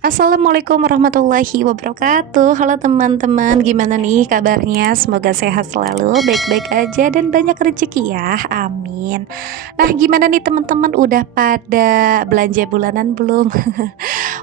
Assalamualaikum warahmatullahi wabarakatuh. Halo teman-teman, gimana nih kabarnya? Semoga sehat selalu, baik-baik aja dan banyak rezeki ya. Amin. Nah, gimana nih teman-teman, udah pada belanja bulanan belum?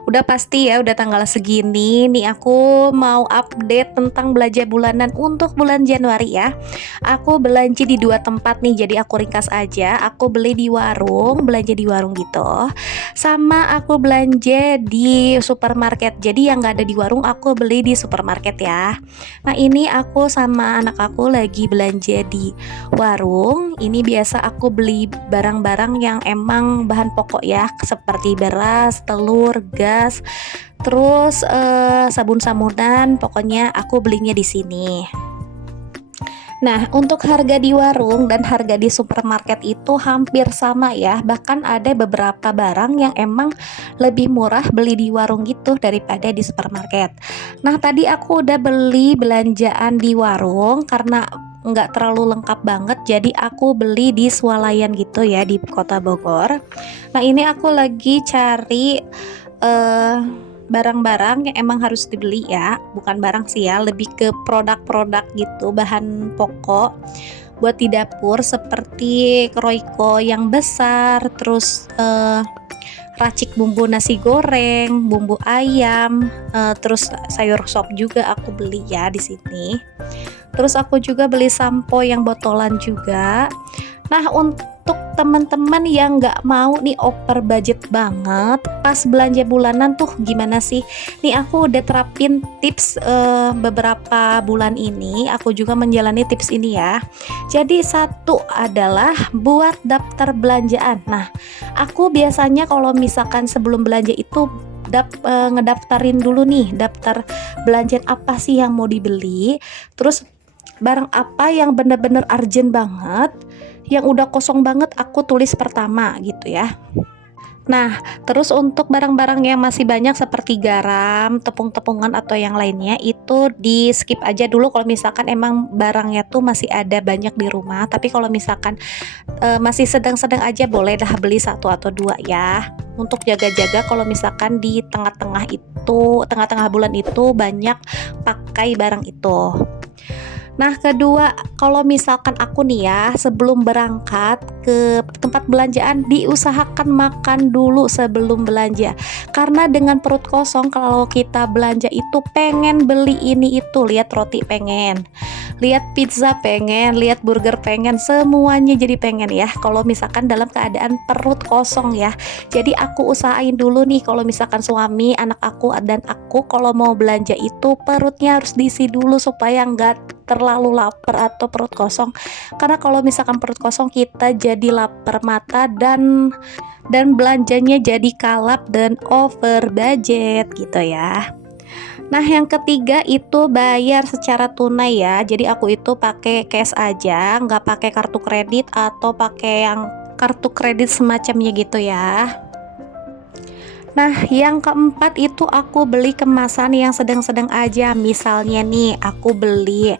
Udah pasti ya, udah tanggal segini nih aku mau update tentang belanja bulanan untuk bulan Januari ya. Aku belanja di dua tempat nih, jadi aku ringkas aja. Aku beli di warung, belanja di warung gitu. Sama aku belanja di supermarket. Jadi yang nggak ada di warung aku beli di supermarket ya. Nah, ini aku sama anak aku lagi belanja di warung. Ini biasa aku beli barang-barang yang emang bahan pokok ya, seperti beras, telur, gas, terus sabun-sabunan. Pokoknya aku belinya di sini. Nah, untuk harga di warung dan harga di supermarket itu hampir sama ya. Bahkan ada beberapa barang yang emang lebih murah beli di warung gitu daripada di supermarket. Nah, tadi aku udah beli belanjaan di warung karena nggak terlalu lengkap banget, jadi aku beli di swalayan gitu ya, di Kota Bogor. Nah, ini aku lagi cari eh barang-barang yang emang harus dibeli ya, bukan barang sih ya, lebih ke produk-produk gitu, bahan pokok buat di dapur seperti Royco yang besar, terus racik bumbu nasi goreng, bumbu ayam, terus sayur sop juga aku beli ya di sini. Terus aku juga beli sampo yang botolan juga. Nah, untuk teman-teman yang nggak mau nih over budget banget pas belanja bulanan tuh gimana sih? Nih aku udah terapin tips beberapa bulan ini. Aku juga menjalani tips ini ya. Jadi satu adalah buat daftar belanjaan. Nah, aku biasanya kalau misalkan sebelum belanja itu ngedaftarin dulu nih, daftar belanjaan apa sih yang mau dibeli, terus barang apa yang bener-bener urgent banget, yang udah kosong banget aku tulis pertama gitu ya. Nah, terus untuk barang-barang yang masih banyak seperti garam, tepung-tepungan atau yang lainnya itu di skip aja dulu kalau misalkan emang barangnya tuh masih ada banyak di rumah. Tapi kalau misalkan masih sedang-sedang aja boleh dah beli satu atau dua ya. Untuk jaga-jaga kalau misalkan di tengah-tengah bulan itu banyak pakai barang itu. Nah, kedua, kalau misalkan aku nih ya, sebelum berangkat ke tempat belanjaan, diusahakan makan dulu sebelum belanja. Karena dengan perut kosong, kalau kita belanja itu pengen beli ini itu, lihat roti pengen, lihat pizza pengen, lihat burger pengen, semuanya jadi pengen ya. Kalau misalkan dalam keadaan perut kosong ya. Jadi aku usahain dulu nih, kalau misalkan suami, anak aku dan aku kalau mau belanja itu perutnya harus diisi dulu supaya nggak terlalu lapar atau perut kosong. Karena kalau misalkan perut kosong kita jadi lapar mata dan belanjanya jadi kalap dan over budget gitu ya. Nah, yang ketiga itu bayar secara tunai ya. Jadi aku itu pakai cash aja, nggak pakai kartu kredit atau pakai yang kartu kredit semacamnya gitu ya. Nah, yang keempat itu aku beli kemasan yang sedang-sedang aja. Misalnya nih, aku beli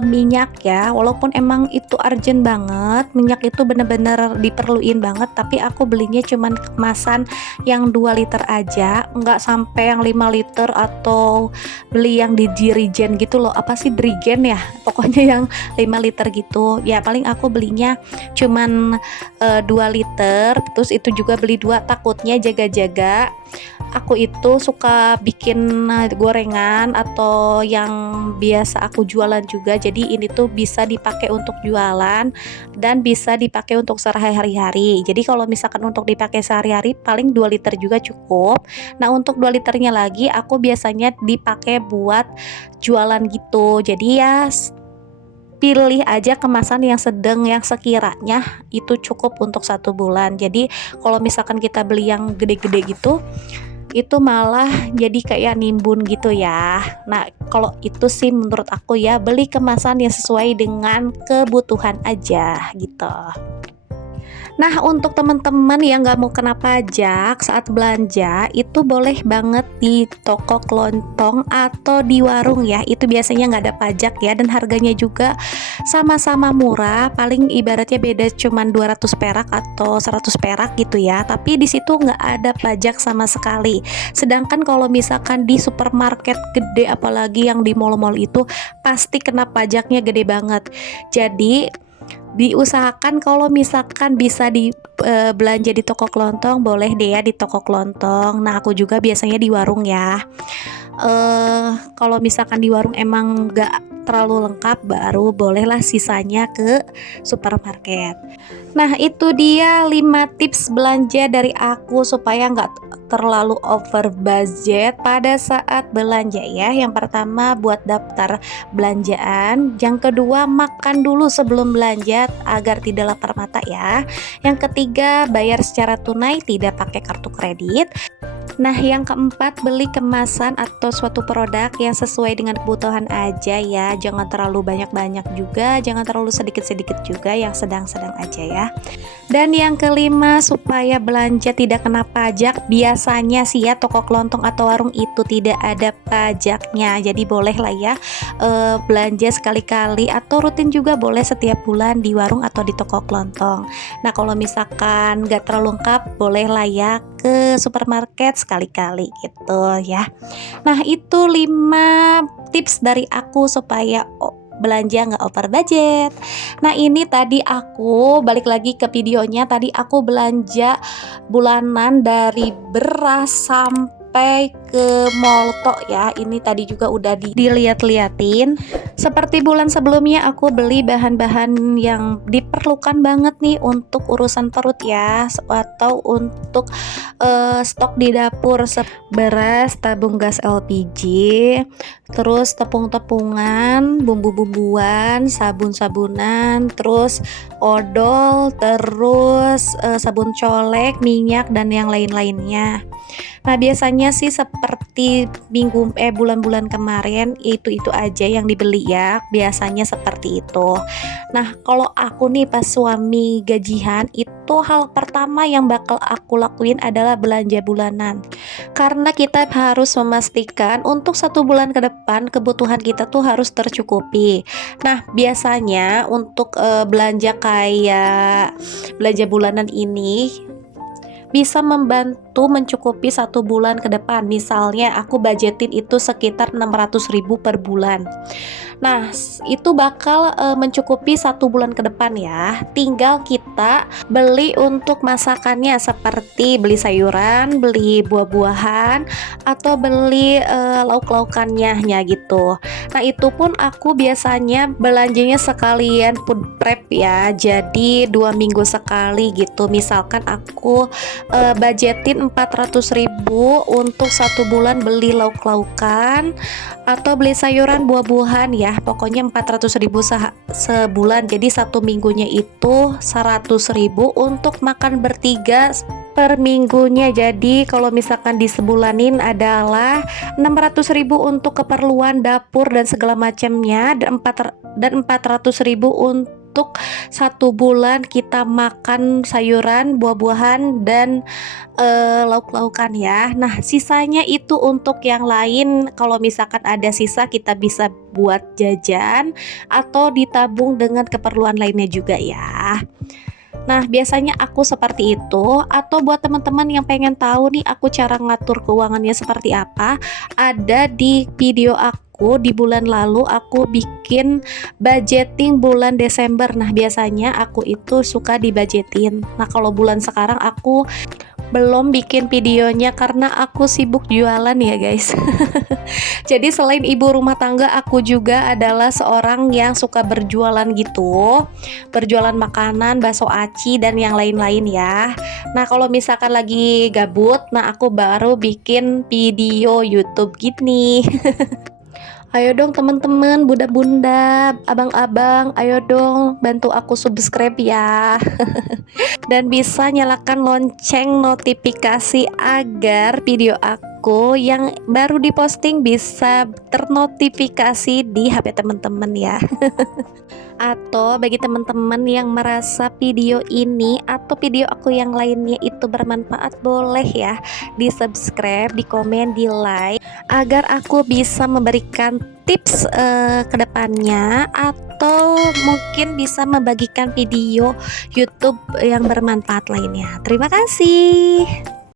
minyak ya. Walaupun emang itu urgent banget, minyak itu bener-bener diperluin banget, tapi aku belinya cuman kemasan yang 2 liter aja, nggak sampai yang 5 liter atau beli yang di Dirigen gitu loh. Apa sih Drigen ya? Pokoknya yang 5 liter gitu. Ya, paling aku belinya cuman 2 liter. Terus itu juga beli dua, takutnya jaga-jaga aku itu suka bikin gorengan atau yang biasa aku jualan juga. Jadi ini tuh bisa dipakai untuk jualan dan bisa dipakai untuk sehari-hari. Jadi kalau misalkan untuk dipakai sehari-hari paling 2 liter juga cukup. Nah, untuk 2 liternya lagi aku biasanya dipakai buat jualan gitu. Jadi ya pilih aja kemasan yang sedang, yang sekiranya itu cukup untuk 1 bulan. Jadi kalau misalkan kita beli yang gede-gede gitu, itu malah jadi kayak nimbun gitu ya. Nah, kalau itu sih menurut aku ya, beli kemasan yang sesuai dengan kebutuhan aja gitu. Nah, untuk teman-teman yang nggak mau kena pajak saat belanja, itu boleh banget di toko kelontong atau di warung ya. Itu biasanya nggak ada pajak ya, dan harganya juga sama-sama murah. Paling ibaratnya beda cuman 200 perak atau 100 perak gitu ya. Tapi di situ nggak ada pajak sama sekali. Sedangkan kalau misalkan di supermarket gede, apalagi yang di mall-mall itu, pasti kena pajaknya gede banget. Jadi diusahakan kalau misalkan bisa belanja di toko kelontong, boleh deh ya di toko kelontong. Nah, aku juga biasanya di warung ya. Kalau misalkan di warung emang nggak terlalu lengkap, baru bolehlah sisanya ke supermarket. Nah, itu dia 5 tips belanja dari aku supaya nggak terlalu over budget pada saat belanja ya. Yang pertama, buat daftar belanjaan. Yang kedua, makan dulu sebelum belanja agar tidak lapar mata ya. Yang ketiga, bayar secara tunai, tidak pakai kartu kredit. Nah, yang keempat, beli kemasan atau suatu produk yang sesuai dengan kebutuhan aja ya. Jangan terlalu banyak-banyak juga, jangan terlalu sedikit-sedikit juga, yang sedang-sedang aja ya. Dan yang kelima, supaya belanja tidak kena pajak, biasanya sih ya toko kelontong atau warung itu tidak ada pajaknya. Jadi boleh lah ya belanja sekali-kali, atau rutin juga boleh setiap bulan di warung atau di toko kelontong. Nah, kalau misalkan nggak terlalu lengkap, boleh lah ya ke supermarket sekali-kali gitu ya. Nah, itu 5 tips dari aku supaya belanja nggak over budget. Nah, ini tadi aku balik lagi ke videonya. Tadi aku belanja bulanan dari beras sampai ke molto ya. Ini tadi juga udah dilihat-liatin. Seperti bulan sebelumnya, aku beli bahan-bahan yang diperlukan banget nih untuk urusan perut ya, atau untuk stok di dapur. Beras, tabung gas LPG, terus tepung-tepungan, bumbu-bumbuan, sabun-sabunan, terus odol, terus sabun colek, minyak, dan yang lain-lainnya. Nah, biasanya sih seperti bulan-bulan kemarin itu aja yang dibeli ya. Biasanya seperti itu. Nah, kalau aku nih pas suami gajian, itu hal pertama yang bakal aku lakuin adalah belanja bulanan. Karena kita harus memastikan untuk 1 bulan ke depan kebutuhan kita tuh harus tercukupi. Nah, biasanya untuk belanja kayak belanja bulanan ini bisa membantu mencukupi 1 bulan ke depan. Misalnya aku budgetin itu sekitar 600.000 per bulan. Nah, itu bakal mencukupi 1 bulan ke depan ya. Tinggal kita beli untuk masakannya, seperti beli sayuran, beli buah-buahan, atau beli lauk-laukannya gitu. Nah, itu pun aku biasanya belanjanya sekalian food prep ya. Jadi 2 minggu sekali gitu. Misalkan aku budgetin 400.000 untuk 1 bulan beli lauk-laukan atau beli sayuran, buah-buahan ya. Pokoknya 400.000 sebulan. Jadi 1 minggunya itu 100.000 untuk makan bertiga per minggunya. Jadi kalau misalkan di sebulanin adalah 600.000 untuk keperluan dapur dan segala macamnya, dan 400.000 untuk 1 bulan kita makan sayuran, buah-buahan, dan lauk-laukan ya. Nah, sisanya itu untuk yang lain. Kalau misalkan ada sisa, kita bisa buat jajan atau ditabung dengan keperluan lainnya juga ya. Nah, biasanya aku seperti itu. Atau buat teman-teman yang pengen tahu nih aku cara ngatur keuangannya seperti apa, ada di video aku di bulan lalu. Aku bikin budgeting bulan Desember. Nah, biasanya aku itu suka dibudgetin. Nah, kalau bulan sekarang aku belum bikin videonya karena aku sibuk jualan ya guys. Jadi selain ibu rumah tangga, aku juga adalah seorang yang suka berjualan gitu. Berjualan makanan, bakso aci, dan yang lain-lain ya. Nah, kalau misalkan lagi gabut, nah aku baru bikin video YouTube gini. Ayo dong teman-teman, bunda-bunda, abang-abang, ayo dong bantu aku subscribe ya. Dan bisa nyalakan lonceng notifikasi agar video aku aku yang baru diposting bisa ternotifikasi di HP teman-teman ya. Atau bagi teman-teman yang merasa video ini atau video aku yang lainnya itu bermanfaat, boleh ya di subscribe, di komen, di like agar aku bisa memberikan tips ke depannya, atau mungkin bisa membagikan video YouTube yang bermanfaat lainnya. Terima kasih.